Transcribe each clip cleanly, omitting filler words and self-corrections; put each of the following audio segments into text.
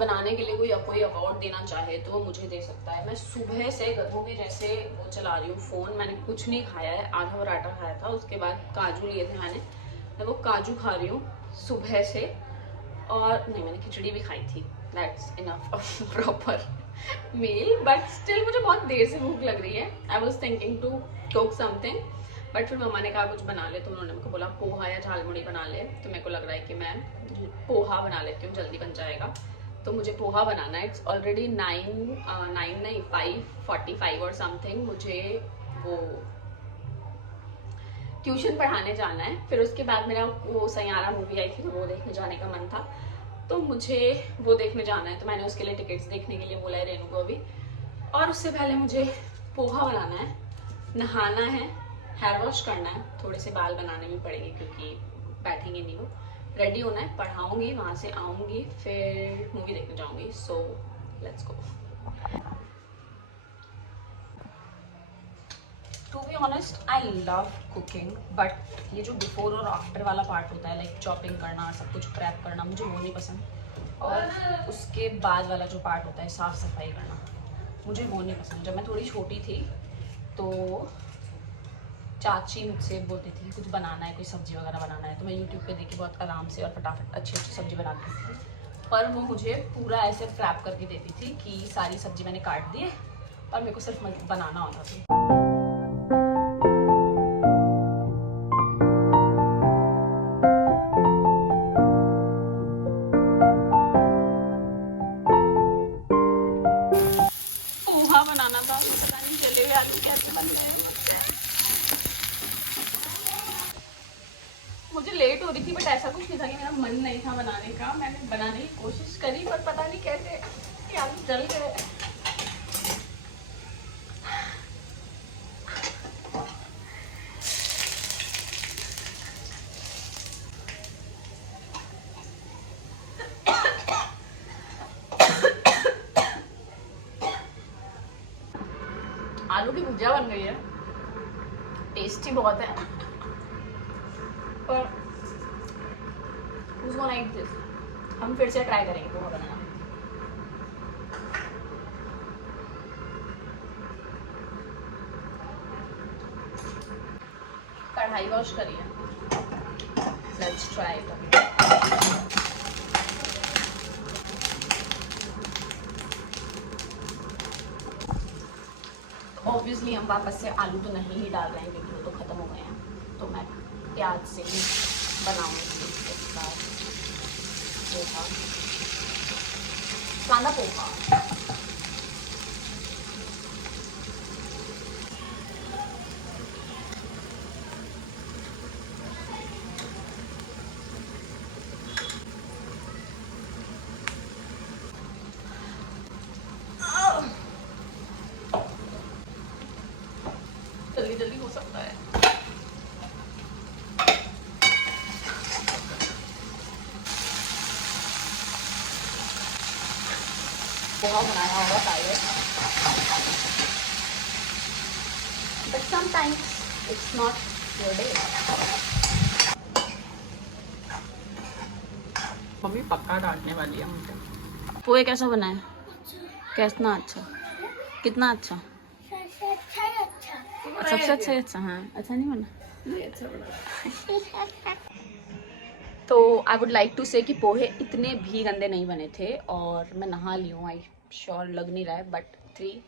बनाने के लिए कोई अवार्ड देना चाहे तो वो मुझे दे सकता है। मैं सुबह से गधों के जैसे वो चला रही हूँ फ़ोन। मैंने कुछ नहीं खाया है, आधा पराठा खाया था, उसके बाद काजू लिए थे मैं वो काजू खा रही हूँ सुबह से। और नहीं, मैंने खिचड़ी भी खाई थी, that's enough of proper meal, but still मुझे बहुत देर से भूख लग रही है। I was thinking to cook something, but फिर मम्मा ने कहा कुछ बना ले, तो उन्होंने मेरे को बोला पोहा या झालमुड़ी बना ले। तो मेरे को लग रहा है कि मैं पोहा बना लेती हूँ, जल्दी बन जाएगा। तो मुझे पोहा बनाना है। इट्स ऑलरेडी 5:45 और समथिंग। मुझे वो ट्यूशन पढ़ाने जाना है, फिर उसके बाद मेरा वो सैयारा मूवी आई थी तो वो देखने जाने का मन था, तो मुझे वो देखने जाना है। तो मैंने उसके लिए टिकट्स देखने के लिए बोला है रेनू को अभी। और उससे पहले मुझे पोहा बनाना है, नहाना है, हेयर वॉश करना है, थोड़े से बाल बनाने भी पड़ेंगे क्योंकि बैठेंगे नहीं वो, रेडी होना है, पढ़ाऊँगी, वहाँ से आऊँगी, फिर मूवी देखने जाऊँगी। So let's go. To be honest I love cooking, but ये जो बिफोर और आफ्टर वाला पार्ट होता है, लाइक चॉपिंग करना, सब कुछ प्रेप करना, मुझे वो नहीं पसंद। और उसके बाद वाला जो पार्ट होता है, साफ़ सफाई करना, मुझे वो नहीं पसंद। जब मैं थोड़ी छोटी थी तो चाची मुझसे बोलती थी कुछ बनाना है, कोई सब्ज़ी वगैरह बनाना है, तो मैं यूट्यूब पे देखी बहुत आराम से और फटाफट अच्छी अच्छी सब्ज़ी बनाती थी। पर वो मुझे पूरा ऐसे फ्रैप करके देती थी कि सारी सब्ज़ी मैंने काट दी है और मेरे को सिर्फ बनाना होता था। पोहा बनाना था, पता नहीं जले हुए आलू कैसे बन गए। मुझे लेट हो रही थी, बट ऐसा कुछ नहीं था कि मेरा मन नहीं था बनाने का। मैंने बनाने की कोशिश करी, पर पता नहीं कैसे कि आलू जल गए। आलू की भुजिया बन गई है, टेस्टी बहुत है, पर who's gonna eat this? हम फिर से ट्राई करेंगे पोहा बनाना। कढ़ाई वॉश करिए, लेट्स ट्राई इट। ऑब्वियसली हम वापस से आलू तो नहीं ही डाल रहे हैं क्योंकि वो तो ख़त्म हो गए हैं, तो मैं प्याज से ही बनाऊंगी इसके बाद पोहा, कांदा पोहा। जल्दी जल्दी हो सकता है। पोहा बनाया होगा शायद, but sometimes it's not your day. Mummy पक्का डांटने वाली है मुझे। पोहे कैसा बना है? कैसा अच्छा? कितना अच्छा? सबसे अच्छा ही अच्छा। हाँ, अच्छा नहीं बना? नहीं अच्छा बना। तो आई वुड लाइक टू से कि पोहे इतने भी गंदे नहीं बने थे, और मैं नहा ली हूँ, आई श्योर लग नहीं रहा है, बट 3,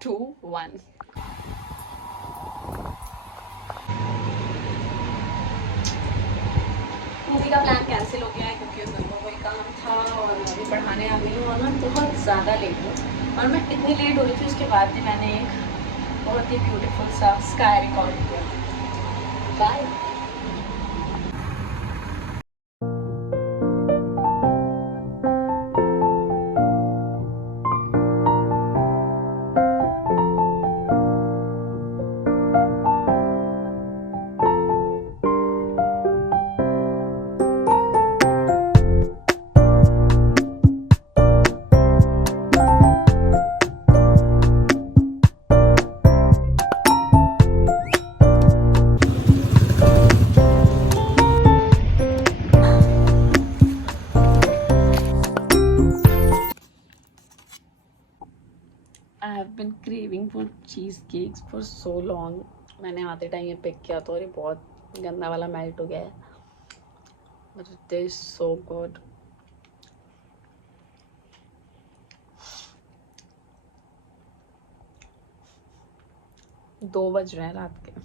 2, 1। मूवी का प्लान कैंसिल हो गया है क्योंकि उस दिन कोई काम था और मैं अभी पढ़ाने आ गई हूँ और मैं बहुत ज़्यादा लेट हूँ। और मैं इतनी लेट हो रही थी, उसके बाद भी मैंने एक बहुत ही ब्यूटीफुल सा स्काई रिकॉर्ड किया। Bye. Craving for cheese cakes for so long. मैंने आते टाइम ये पिक किया तो, और ये बहुत गंदा वाला मेल्ट हो गया है, but it is so good. दो बज रहे हैं रात के।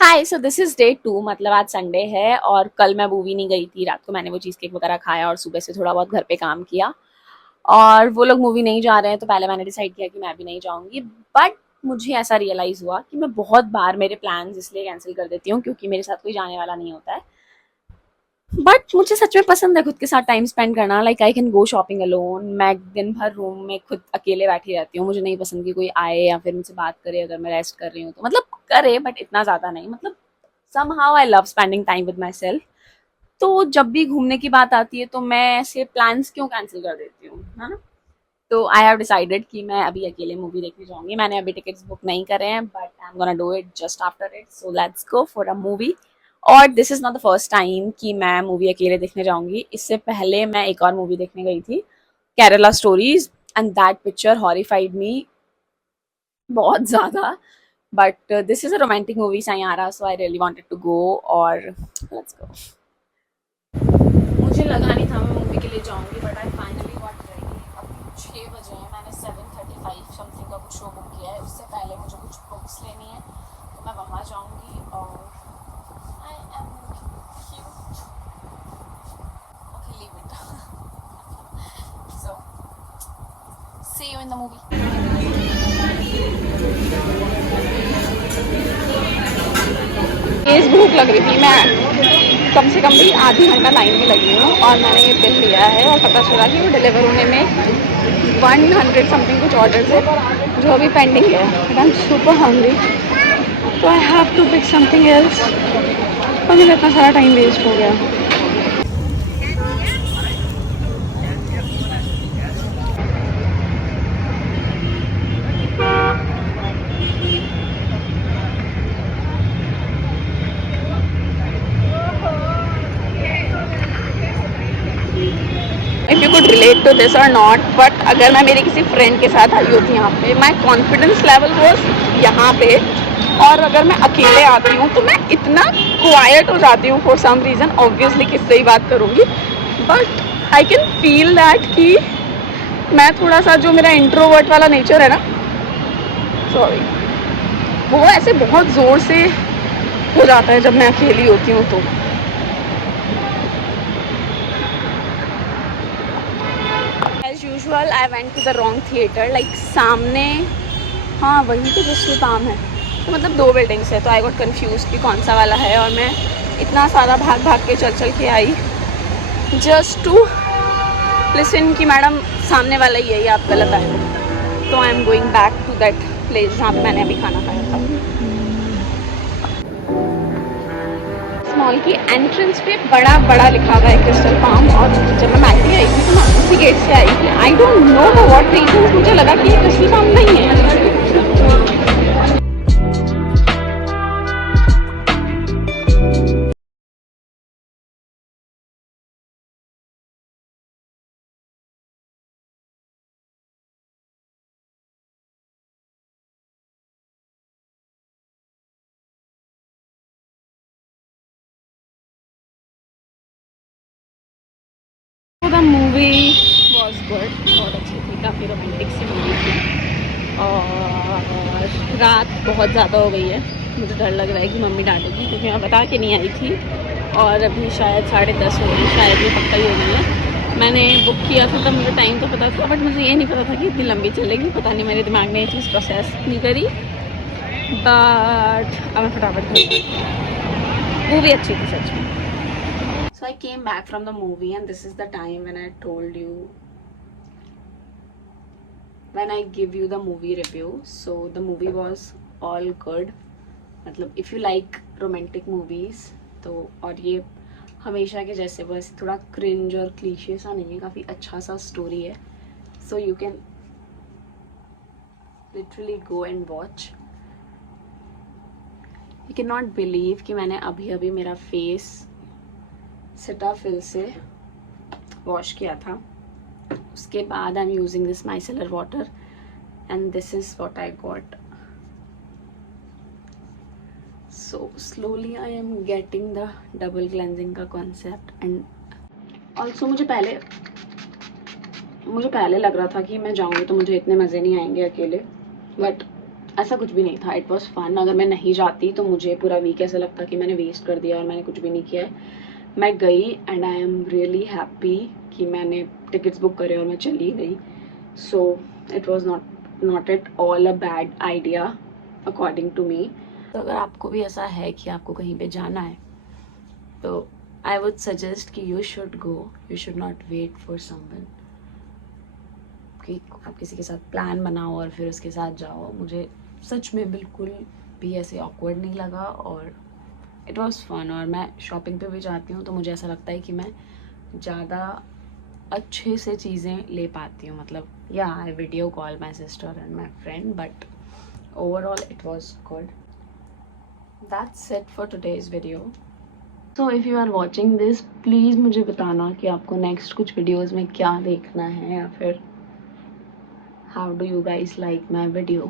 हाय, सो दिस इज डे 2। मतलब आज संडे है और कल मैं मूवी नहीं गई थी। रात को मैंने वो चीज़ केक वगैरह खाया और सुबह से थोड़ा बहुत घर पे काम किया, और वो लोग मूवी नहीं जा रहे हैं तो पहले मैंने डिसाइड किया कि मैं भी नहीं जाऊंगी। बट मुझे ऐसा रियलाइज़ हुआ कि मैं बहुत बार मेरे प्लान्स इसलिए कैंसिल कर देती हूँ क्योंकि मेरे साथ कोई जाने वाला नहीं होता है। बट मुझे सच में पसंद है खुद के साथ टाइम स्पेंड करना। Like I can go shopping alone. मैं दिन भर रूम में खुद अकेले बैठी रहती हूँ। मुझे नहीं पसंद कि कोई आए या फिर मुझसे बात करे अगर मैं रेस्ट कर रही हूँ तो। मतलब करे बट इतना ज़्यादा नहीं। मतलब somehow I love spending time with myself। तो जब भी घूमने की बात आती है तो मैं ऐसे प्लान्स क्यों कैंसिल कर देती हूँ, है ना। तो आई हैव डिसाइडेड कि मैं अभी अकेले मूवी देखने जाऊंगी। मैंने अभी टिकट्स बुक नहीं करे हैं but I am gonna do it just after it. So let's go for a movie. और this is not the first time कि मैं मूवी अकेले देखने जाऊंगी। इससे पहले मैं एक और मूवी देखने गई थी, Kerala stories, and that picture horrified me बहुत ज़्यादा। But this is a romantic movie Saiyaara, so I really wanted to go. और लेट्स गो। मुझे लगा नहीं था मैं मूवी के लिए जाऊंगी, but I finally got ready. अब 6 बजे हैं, मैंने 7:35 समथिंग का कुछ शो बुक किया है। उससे पहले मुझे कुछ बुक्स लेनी है तो मैं वहाँ जाऊंगी। और I am cute. Okay, leave it. So see you in the movie. तेज भूख लग रही थी, मैं कम से कम भी आधी घंटा लाइन में लगी हूँ और मैंने ये बिल लिया है और पता चला कि वो डिलीवर होने में 100 समथिंग कुछ ऑर्डर्स है जो अभी पेंडिंग है। But I am super hungry, तो I have to pick something else और मेरा इतना सारा टाइम वेस्ट हो गया। If you could relate to this और नॉट, बट अगर मैं मेरी किसी फ्रेंड के साथ आई होती यहाँ पे, माई कॉन्फिडेंस लेवल वॉज यहाँ पे। और अगर मैं अकेले आती हूँ तो मैं इतना क्वाइट हो जाती हूँ फॉर सम रीज़न। ऑब्वियसली किससे ही बात करूँगी, but I can feel that कि मैं थोड़ा सा, जो मेरा इंट्रोवर्ट वाला नेचर है ना, सॉरी, वो ऐसे बहुत ज़ोर से हो जाता है जब मैं अकेली होती हूँ तो। As usual I went to the wrong theatre. Like सामने, हाँ वही तो जिसमें काम है, तो मतलब 2 बिल्डिंग्स है, तो आई गॉट कन्फ्यूज कि कौन सा वाला है। और मैं इतना सारा भाग भाग के चल के आई जस्ट टू लिसन कि मैडम सामने वाला ही है, ये आप गलत आए हो। तो I am going back to that place जहाँ पे मैंने अभी खाना खाया था। मॉल की एंट्रेंस पे बड़ा बड़ा लिखा हुआ है क्रिस्टल पाम। और जब मैं मैकडी आई थी तो मैं उसी गेट से आई थी। I don't know for what reason मुझे लगा कि ये क्रिस्टल पाम नहीं है। द मूवी वॉज गुड, बहुत अच्छी थी, काफ़ी रोमांटिक सी मूवी थी। और रात बहुत ज़्यादा हो गई है, मुझे डर लग रहा है कि मम्मी डांटेगी क्योंकि मैं बता के नहीं आई थी। और अभी शायद 10:30 हो गई, शायद ये पक्का ही हो गई है। मैंने बुक किया था तब मुझे टाइम तो पता था, बट मुझे ये नहीं पता था कि इतनी लंबी चलेगी। पता नहीं मेरे दिमाग ने ये चीज़ प्रोसेस नहीं करी। बट अब मैं फटाफट कर, मूवी अच्छी थी सच में। So I came back from the movie and this is the time when I told you, when I give you the movie review. So the movie was all good. मतलब if you like romantic movies तो, और ये हमेशा के जैसे बस थोड़ा cringe और क्लीशे सा नहीं है, काफ़ी अच्छा सा स्टोरी है। So you can literally go and watch. You cannot believe कि मैंने अभी मेरा फेस सेटाफिल से वॉश किया था। उसके बाद I am using this micellar water and this is what I got. So slowly I am getting the double cleansing का कॉन्सेप्ट. एंड ऑल्सो मुझे पहले लग रहा था कि मैं जाऊँगी तो मुझे इतने मज़े नहीं आएंगे अकेले, बट ऐसा कुछ भी नहीं था. It was fun. अगर मैं नहीं जाती तो मुझे पूरा वीक ऐसा लगता कि मैंने वेस्ट कर दिया और मैंने कुछ भी नहीं किया है. मैं गई and I am really happy कि मैंने टिकट्स बुक करे और मैं चली गई. So it was not at all a bad idea according to me. तो अगर आपको भी ऐसा है कि आपको कहीं पे जाना है तो आई वुड सजेस्ट कि you should go. You should not wait for someone कि आप किसी के साथ प्लान बनाओ और फिर उसके साथ जाओ. मुझे सच में बिल्कुल भी ऐसे ऑकवर्ड नहीं लगा और इट वॉज फन. और मैं शॉपिंग पे भी जाती हूँ तो मुझे ऐसा लगता है कि मैं ज़्यादा अच्छे से चीज़ें ले पाती हूँ. मतलब या I video call my sister and my friend, but overall it was good. That's it for today's video. So if you are watching this, please मुझे बताना कि आपको नेक्स्ट कुछ वीडियोज़ में क्या देखना है, या फिर how do you guys like my video.